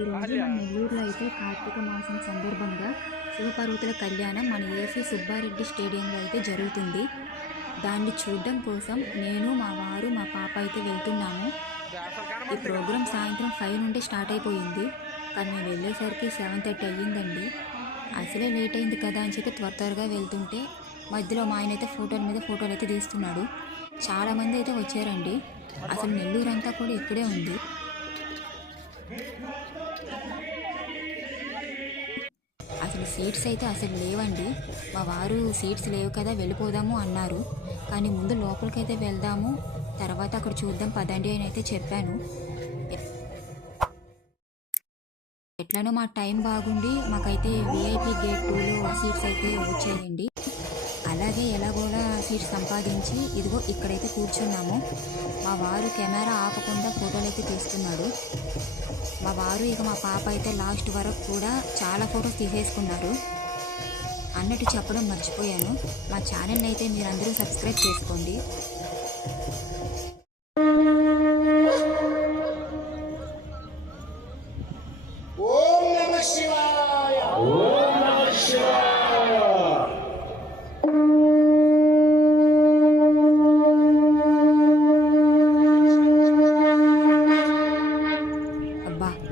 ఈరోజు మన నెల్లూరులో అయితే కార్తీక మాసం సందర్భంగా శివపార్వతుల కళ్యాణం మన ఏసీ సుబ్బారెడ్డి స్టేడియంలో అయితే జరుగుతుంది. దాన్ని చూడడం కోసం నేను, మా వారు, మా పాప అయితే వెళ్తున్నాము. ఈ ప్రోగ్రాం సాయంత్రం 5 నుండి స్టార్ట్ అయిపోయింది, కానీ మేము వెళ్ళేసరికి 7:30 అయ్యిందండి. అసలే లేట్ అయింది కదా అని చెప్పి త్వరగా వెళ్తుంటే మధ్యలో మా ఆయన అయితే ఫోటోల మీద ఫోటోలు అయితే తీస్తున్నాడు. చాలామంది అయితే వచ్చారండి. అసలు నెల్లూరు అంతా కూడా ఇక్కడే ఉంది. అసలు సీట్స్ అయితే అసలు లేవండి. మా వారు సీట్స్ లేవు కదా వెళ్ళిపోదాము అన్నారు, కానీ ముందు లోపలికైతే వెళ్దాము, తర్వాత అక్కడ చూద్దాం పదండి అని అయితే చెప్పాను. ఎట్లనో మా టైం బాగుండి మాకైతే విఐపి గేట్ 2లో సీట్స్ అయితే వచ్చాయండి. అలాగే ఎలాగోలా సీట్స్ సంపాదించి ఇదిగో ఇక్కడైతే కూర్చున్నాము. మా వారు కెమెరా ఆపకుండా ఫోటోలు అయితే తీస్తున్నాడు. మా వారు ఇక మా పాప అయితే లాస్ట్ వరకు కూడా చాలా ఫొటోస్ తీసేసుకున్నారు. అన్నట్టు చెప్పడం మర్చిపోయాను, మా ఛానల్ని అయితే మీరందరూ సబ్స్క్రైబ్ చేసుకోండి.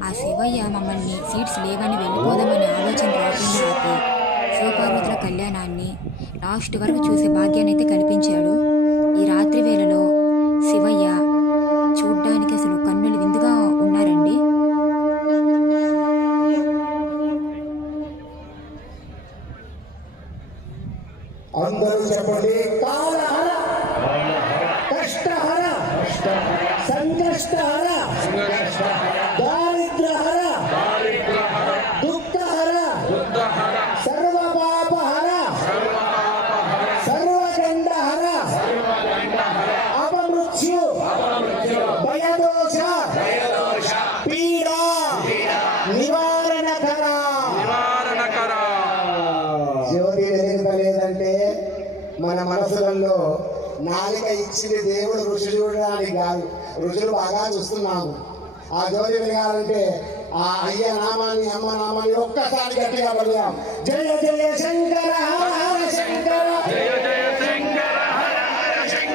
ఆ శివయ్య మమ్మల్ని సీట్స్ లేవని వెళ్ళిపోదామనే ఆలోచన రాకుండా ఆపి శివపార్వతుల కళ్యాణాన్ని లాస్ట్ వరకు చూసే భాగ్యాన్ని అయితే కల్పించాడు. ఈ రాత్రి వేళలో శివయ్య చూడ్డానికి అసలు కన్నులు విందుగా ఉన్నారండి. అందరూ చెప్పండి, కాలహర, కష్టహర, సంకష్టహర, దారిద్రహర, దుఃఖహర, సర్వపాపహర, సర్వగండహర, అపమృత్యు, భయదోష, పీడా నివారణకర. జ్యోతి వెలుగుతలేదంటే మన మనసులలో నాలిక ఇచ్చింది దేవుడు రుచి చూడడానికి కాదు, రుచులు బాగా చూస్తున్నాము. ఆ జ్యోతి వెలగాలంటే ఆ అయ్య నామాన్ని అమ్మ నామాన్ని ఒక్కసారి గట్టిగా పడదాం. జయ జయ శంకర హర హర శంకర, జయ జయ శంకర హర హర శంకర,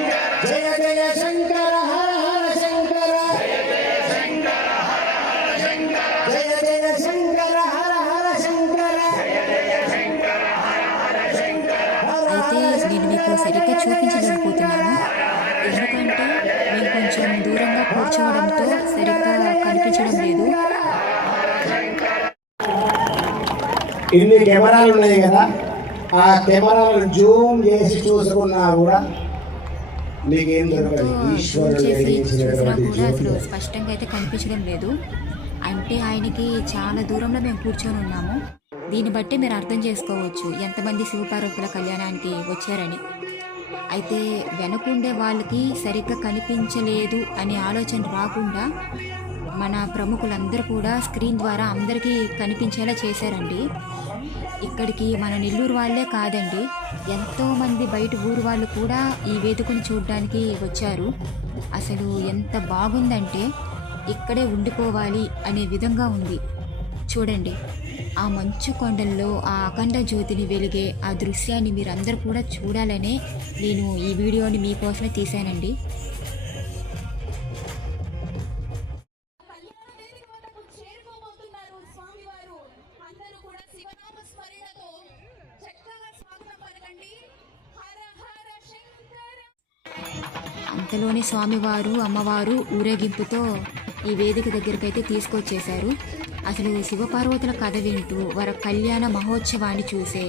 జయ జయ శంకర హర హర శంకర, జయ జయ శంకర హర హర శంకర, జయ జయ శంకర హర హర శంకర, జయ జయ శంకర హర హర శంకర. అయితే నేను మీకు సరిగ్గా చూపించలేకపోతున్నాను, ఎందుకంటే మేము కొంచెం దూరంగా కూర్చోవడంతో సరిగ్గా కనిపించడం లేదు. ఇన్ని కెమెరాలు ఉన్నాయి కదా, ఆ కెమెరాలను జూమ్ చేసి చూసుకున్నా కూడా మీకేం దొరకదు. చూసినా కూడా అసలు స్పష్టంగా అయితే కనిపించడం లేదు. అంటే ఆయనకి చాలా దూరంలో మేము కూర్చొని ఉన్నాము. దీన్ని బట్టి మీరు అర్థం చేసుకోవచ్చు ఎంతమంది శివపార్వతుల కళ్యాణానికి వచ్చారని. అయితే వెనకుండే వాళ్ళకి సరిగ్గా కనిపించలేదు అనే ఆలోచన రాకుండా మన ప్రముఖులందరూ కూడా స్క్రీన్ ద్వారా అందరికీ కనిపించేలా చేశారండి. ఇక్కడికి మన నెల్లూరు వాళ్ళే కాదండి, ఎంతోమంది బయట ఊరు వాళ్ళు కూడా ఈ వేదికను చూడడానికి వచ్చారు. అసలు ఎంత బాగుందంటే ఇక్కడే ఉండిపోవాలి అనే విధంగా ఉంది. చూడండి, ఆ మంచు కొండల్లో ఆ అఖండ జ్యోతిని వెలిగే ఆ దృశ్యాన్ని మీరందరూ కూడా చూడాలనే నేను ఈ వీడియోని మీకోసమే తీశానండి. అంతలోనే స్వామివారు అమ్మవారు ఊరేగింపుతో ఈ వేదిక దగ్గరికి అయితే తీసుకొచ్చేశారు. అసలు శివపార్వతుల కథ వింటూ వారి కళ్యాణ మహోత్సవాన్ని చూసే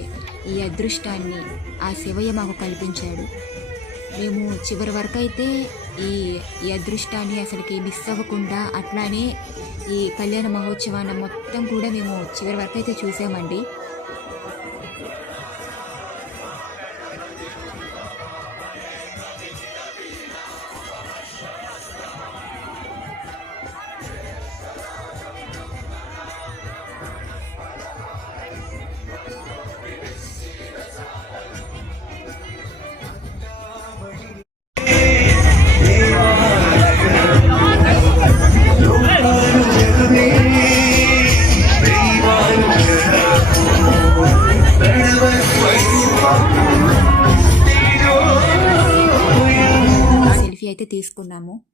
ఈ అదృష్టాన్ని ఆ శివయ్య మాకు కల్పించాడు. మేము చివరి వరకు అయితే ఈ అదృష్టాన్ని అసలుకి మిస్ అవ్వకుండా అట్లానే ఈ కళ్యాణ మహోత్సవాన్ని మొత్తం కూడా మేము చివరి వరకు అయితే చూసామండి. తీసుకున్నాము.